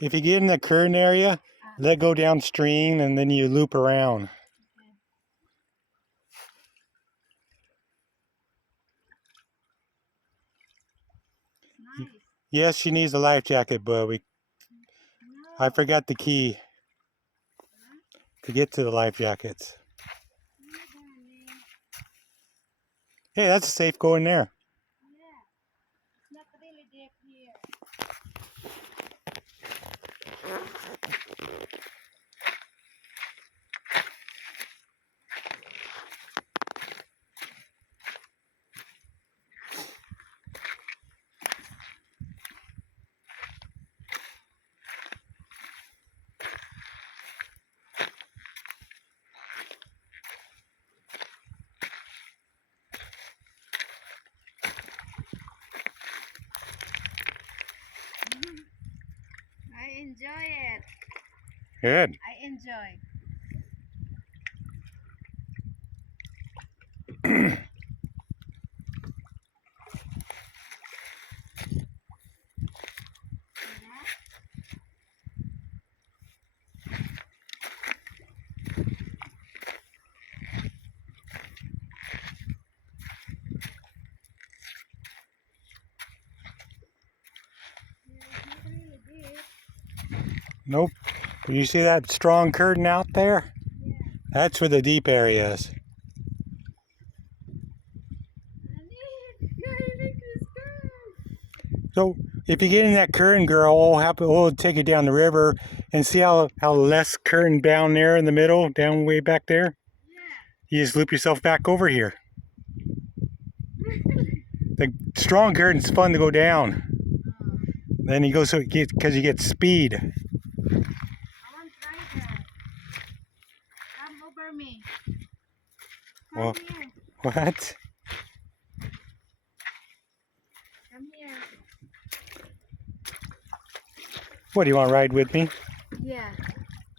If you get in the current area, let go downstream and then you loop around. Nice. Yes, she needs a life jacket, but I forgot the key to get to the life jackets. Hey, that's safe going there. Yeah. It's not really deep here. I enjoy it. Good. I enjoy. Nope. You see that strong curtain out there? Yeah. That's where the deep area is. So if you get in that current, girl, we'll take you down the river and see how less current down there in the middle, down way back there. Yeah. You just loop yourself back over here. The strong current's fun to go down. Then you go because you get speed. I want to try that. Come over me. Come Well, here. what? Come here. What, do you want to ride with me? Yeah.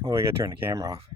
Oh, I gotta turn the camera off.